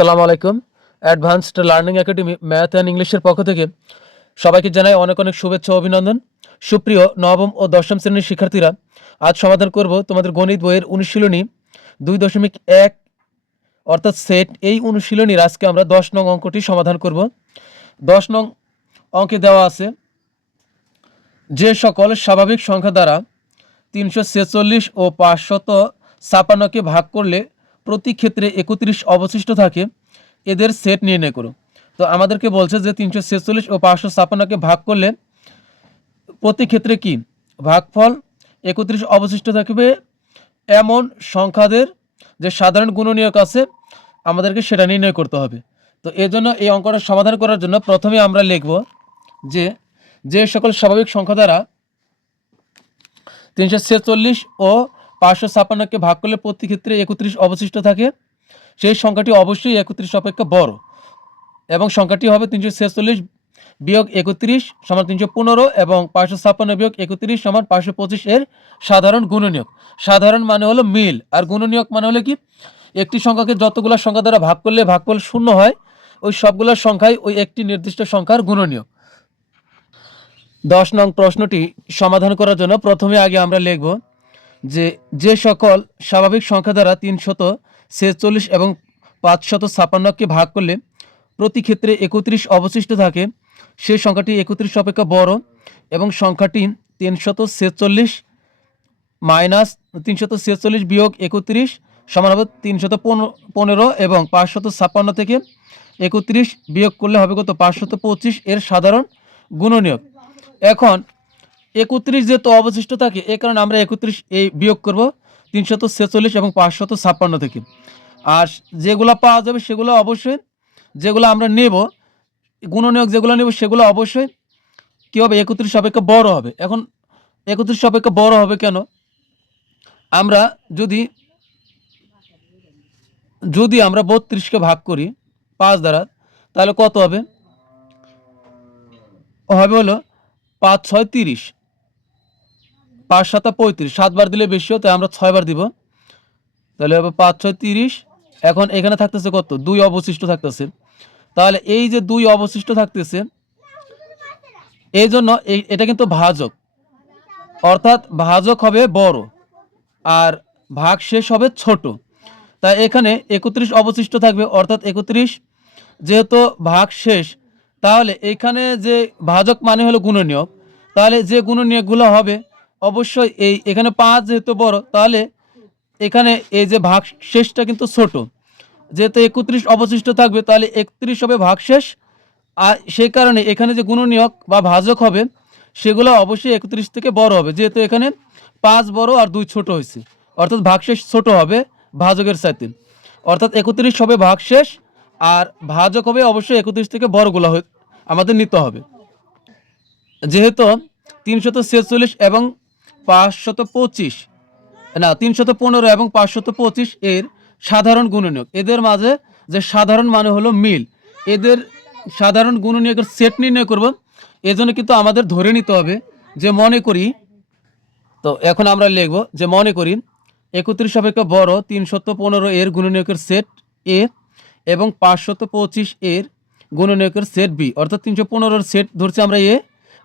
আসসালামু আলাইকুম। Advanced learning academy math and ইংলিশের পক্ষ থেকে সবাইকে জানাই অনেক অনেক শুভেচ্ছা ও অভিনন্দন। সুপ্রিয় নবম ও দশম শ্রেণীর শিক্ষার্থীরা, আজ সমাধান করব তোমাদের গণিত বইয়ের অনুশীলনী 2.1 অর্থাৎ সেট। এই অনুশীলনীর আজকে আমরা 10 নং অঙ্কটি সমাধান করব। 10 নং অঙ্কে দেওয়া আছে, যে সকল স্বাভাবিক সংখ্যা দ্বারা 346 ও 556কে ভাগ করলে প্রতি ক্ষেত্রে 31 অবশিষ্ট থাকে, এদের সেট নির্ণয় করো। তো আমাদেরকে বলছে যে 346 ও 556কে ভাগ করলে প্রতি ক্ষেত্রে কি ভাগফল 31 অবশিষ্ট থাকবে, এমন সংখ্যাদের যে সাধারণ গুণনীয়ক আছে আমাদেরকে সেটা নির্ণয় করতে হবে। তো এই জন্য এই অঙ্কটা সমাধান করার জন্য প্রথমে আমরা লিখব যে যে সকল স্বাভাবিক সংখ্যা দ্বারা 346 ও 556কে ভাগ করলে প্রতি ক্ষেত্রে 31 অবশিষ্ট থাকে, সেই সংখ্যাটি অবশ্যই 31 অপেক্ষা বড়, এবং সংখ্যাটি হবে 346 বিয়োগ 31 সমান 315 এবং 556 বিয়োগ 31 সমান 525 এর সাধারণ গুণনীয়ক। সাধারণ মানে হলো মিল, আর গুণনীয়ক মানে হলো কি একটি সংখ্যাকে যতগুলো সংখ্যা দ্বারা ভাগ করলে ভাগফল শূন্য হয়, ওই সবগুলোর সংখ্যাই ওই একটি নির্দিষ্ট সংখ্যার গুণনীয়ক। 10 নং প্রশ্নটি সমাধান করার জন্য প্রথমে আগে আমরা লিখব যে যে সকল স্বাভাবিক সংখ্যা দ্বারা 346 এবং 556কে ভাগ করলে প্রতি ক্ষেত্রে 31 অবশিষ্ট থাকে, সেই সংখ্যাটি 31 অপেক্ষা বড়, এবং সংখ্যাটি 346 মাইনাস 346 বিয়োগ 31 সমান হবে 315, এবং 556 থেকে 31 বিয়োগ করলে হবে কত 525 এর সাধারণ গুণনীয়ক। এখন 31 যেহেতু অবশিষ্ট থাকে, এই কারণে আমরা 31 এই বিয়োগ করব 346 এবং 556 থেকে। আর যেগুলো পাওয়া যাবে সেগুলো অবশ্যই, যেগুলো আমরা নেব গুণনীয়ক যেগুলো নেব সেগুলো অবশ্যই কী হবে 31 অপেক্ষা বড় হবে। এখন 31 অপেক্ষা বড় হবে কেন? আমরা যদি আমরা 32কে ভাগ করি 5 দ্বারা, তাহলে কত হবে? হলো 5 6 30, 5 7 35, 7 বার দিলে বেশি হয়, তাই আমরা 6 বার দিব, তাহলে হবে 5 6 30। এখন এখানে থাকতেছে কত? 2 অবশিষ্ট থাকতেছে। তাহলে এই যে 2 অবশিষ্ট থাকতেছে, এই জন্য এটা কিন্তু ভাজক, অর্থাৎ ভাজক হবে বড় আর ভাগশেষ হবে ছোট। তাই এখানে 31 অবশিষ্ট থাকবে, অর্থাৎ 31 যেহেতু ভাগশেষ, তাহলে এখানে যে ভাজক মানে হলো গুণনীয়ক, তাহলে যে গুণনীয়কগুলো হবে অবশ্যই এখানে 5 যেহেতু বড়, তাহলে এখানে এই যে ভাগশেষটা কিন্তু ছোট। যেহেতু 31 অবশিষ্ট থাকবে, তাহলে 31 হবে ভাগশেষ, আর সেই কারণে এখানে যে গুণনীয়ক বা ভাজক হবে সেগুলো অবশ্যই 31 থেকে বড় হবে, যেহেতু এখানে 5 বড় আর 2 ছোট হয়েছে, অর্থাৎ ভাগশেষ ছোট হবে ভাজকের চাইতে, অর্থাৎ 31 হবে ভাগশেষ, আর ভাজক হবে অবশ্যই 31 থেকে বড়গুলো আমাদের নিতে হবে। যেহেতু 346 এবং 525 315 এবং 525 এর সাধারণ গুণনীয়ক, এদের মাঝে যে সাধারণ মানে হলো মিল, এদের সাধারণ গুণনীয়কের সেট নির্ণয় করব। এজন্য কিন্তু আমাদের ধরে নিতে হবে যে মনে করি, তো এখন আমরা লিখব যে মনে করি 31 অপেক্ষা বড় 315 এর গুণনীয়কের সেট এ এবং 525 এর গুণনীয়কের সেট বি, অর্থাৎ 315 এর সেট ধরছি আমরা এ,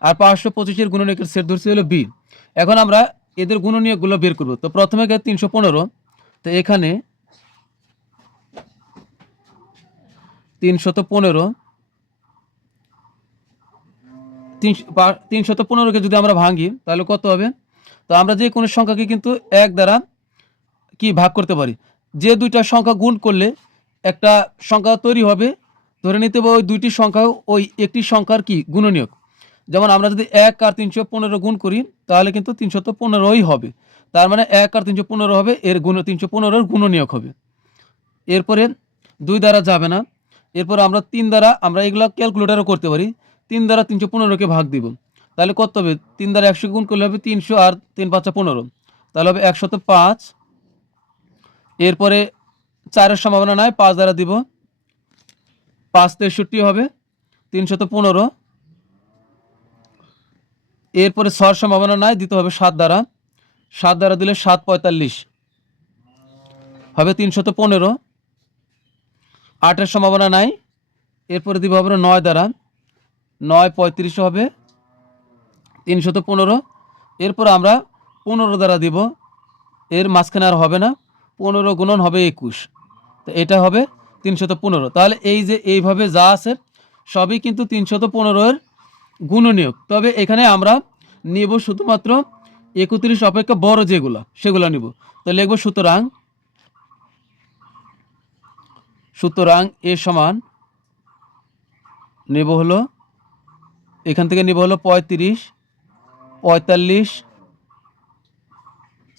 আর 525 এর গুণনীয়কের সেট ধরছি হলো বি। এখন আমরা এদের গুণনীয়কগুলো বের করব। তো প্রথমে 315, তো এখানে 315কে যদি আমরা ভাঙি তাহলে কত হবে? তো আমরা যে কোনো সংখ্যাকে কিন্তু 1 দ্বারা কি ভাগ করতে পারি। যে দুইটা সংখ্যা গুণ করলে একটা সংখ্যা তৈরি হবে, ধরে নিতে হবে ওই দুইটি সংখ্যা ওই একটি সংখ্যার কি গুণনীয়ক। যেমন আমরা যদি 1 আর 315 গুণ করি তাহলে কিন্তু 315ই হবে, তার মানে 1 আর 315 হবে, এর গুণ 315 এর গুণনীয়ক হবে। এরপরে 2 দ্বারা যাবে না, এরপর আমরা 3 দ্বারা, আমরা এগুলো ক্যালকুলেটারও করতে পারি, 3 দ্বারা 315কে ভাগ দিব, তাহলে কত হবে? 3 দ্বারা 100 গুণ করলে হবে 300, আর 3 5 15, তাহলে হবে 105। এরপরে 4-এর সম্ভাবনা নাই, 5 দ্বারা দিব, 5 63 হবে 315। এরপরে 6-এর সম্ভাবনা নাই, দিতে হবে 7 দ্বারা, 7 দ্বারা দিলে 7 45 হবে 315। 8-এর সম্ভাবনা নাই। এরপরে দিব আমরা 9 দ্বারা, 9 35 হবে 315। এরপর আমরা 15 দ্বারা দিব, এর মাঝখানে আর হবে না, 15 গুণন হবে 21, তো এটা হবে 315। তাহলে এই যে এইভাবে যা আছে সবই কিন্তু 315-এর গুণনীয়ক। তবে এখানে আমরা নিব শুধুমাত্র 31 অপেক্ষা বড় যেগুলো সেগুলো নিব। তো লিখব সুতরাং এ সমান নেব হলো, এখান থেকে নেব হলো 35, 45,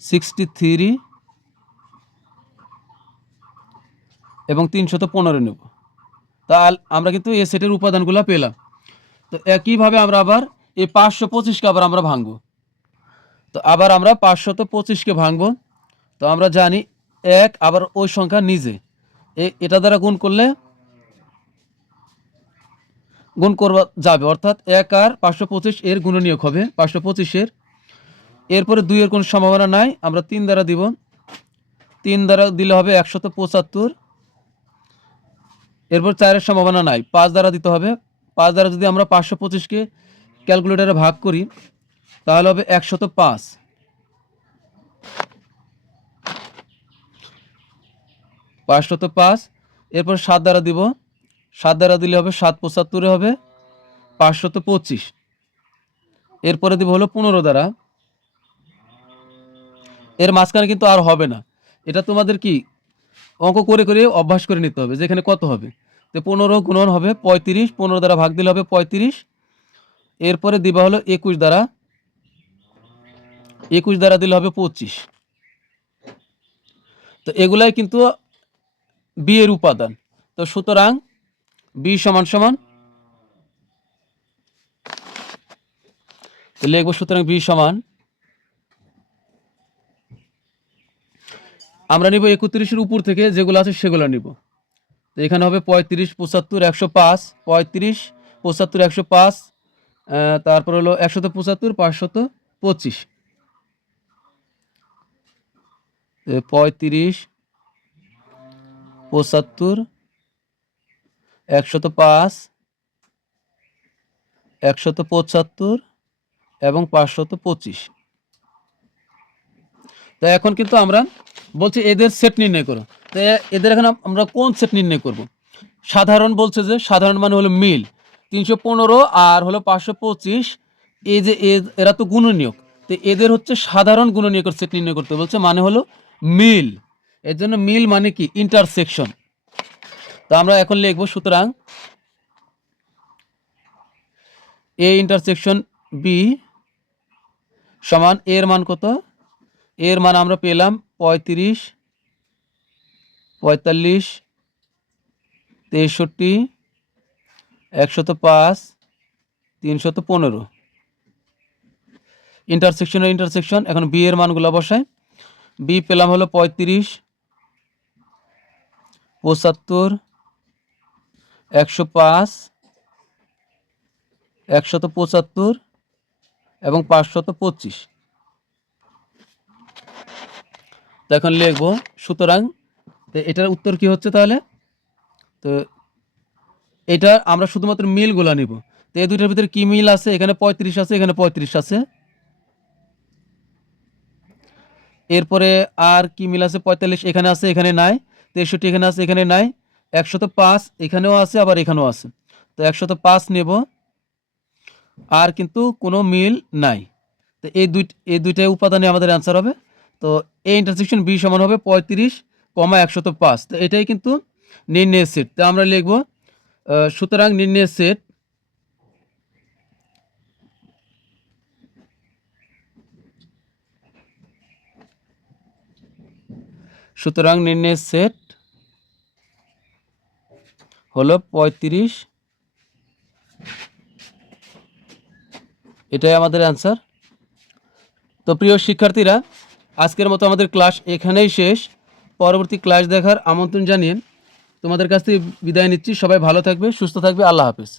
63 এবং 315 নেব। তাহলে আমরা কিন্তু এই সেটের উপাদানগুলো পেলাম। তো একইভাবে আমরা আবার এই 525কে আবার আমরা ভাঙব। তো আবার আমরা 525কে ভাঙব। তো আমরা জানি 1 আবার ওই সংখ্যা নিজে এটা দ্বারা গুণ করলে গুণ করবা যাবে, অর্থাৎ 1 আর 525 এর গুণনীয়ক হবে 525-এর। এরপরে 2 এর কোনো সম্ভাবনা নাই, আমরা 3 দ্বারা দিব, 3 দ্বারা দিলে হবে 175। এরপর 4-এর সম্ভাবনা নাই, 5 দ্বারা দিতে হবে। 5 দ্বারা যদি আমরা 525কে ক্যালকুলেটরে ভাগ করি তাহলে হবে 105। এরপর 7 দ্বারা দিব, 7 দ্বারা দিলে হবে 7 75 হবে 525। এরপরে দিব হলো 15 দ্বারা, এর মাঝখানে কিন্তু আর হবে না, এটা তোমাদের কি অঙ্ক করে করে অভ্যাস করে নিতে হবে যে এখানে কত হবে। তো 15 গুণন হবে 35, 15 দ্বারা ভাগ দিলে হবে 35। এরপরে দিবা হলো 21 দ্বারা, 21 দ্বারা দিলে হবে 25। তো এগুলাই কিন্তু বি এর উপাদান। তো সুতরাং বি সমান সমান লিখব, সুতরাং বি সমান আমরা নিব 31-এর উপর থেকে যেগুলো আছে সেগুলো নিব। তো এখানে হবে 35, 75, 105, 35, 75, 105, তারপর হলো 175, 525। 35, 75, 105, 175 এবং 525। তো এখন কিন্তু আমরা বলছি এদের সেট নির্ণয় করো। তো এদের এখন আমরা কোন সেট নির্ণয় করব? সাধারণ বলছে যে সাধারণ মানে হলো মিল, 315 আর হলো 525, এই যে এরা তো গুণনীয়ক, তো এদের হচ্ছে সাধারণ গুণনীয়কের সেট নির্ণয় করতে বলছে, মানে হলো মিল। এর জন্য মিল মানে কি ইন্টারসেকশন। তো আমরা এখন লিখব, সুতরাং এ ইন্টারসেকশন বি সমান এর মান কত? এর মান আমরা পেলাম 35, 45, 63, 105, 315। ইন্টারসেকশন। এখন বি এর মানগুলো বসাই। বি পেলাম হলো 35, 75, 105, 175 এবং 525। তো এখন লিখব, সুতরাং এটার উত্তর কি হচ্ছে তাহলে? তো এটা আমরা শুধুমাত্র মিলগুলো নিব। তো এই দুইটার ভিতরে কি মিল আছে? এখানে 35 আছে, এখানে 35 আছে। এরপরে আর কি মিল আছে? 45 এখানে আছে, এখানে নাই। 63 এখানে আছে, এখানে নাই। 105 এখানেও আছে, আবার এখানেও আছে। তো 105 নেব, আর কিন্তু কোনো মিল নাই। তো এই দুইটাই উপাদানে আমাদের অ্যান্সার হবে। তো এই ইন্টারসেকশন বি সমান হবে 35, 105। তো এটাই কিন্তু নির্ণয়ের সেট। তো আমরা লিখব, সুতরাং নির্ণয়ের সেট হলো 35, এটাই আমাদের অ্যান্সার। তো প্রিয় শিক্ষার্থীরা, আজকের মতো আমাদের ক্লাস এখানেই শেষ। পরবর্তী ক্লাস দেখার আমন্ত্রণ জানিয়ে তোমাদের কাছ থেকে বিদায় নিচ্ছি। সবাই ভালো থাকবে, সুস্থ থাকবে। আল্লাহ হাফেজ।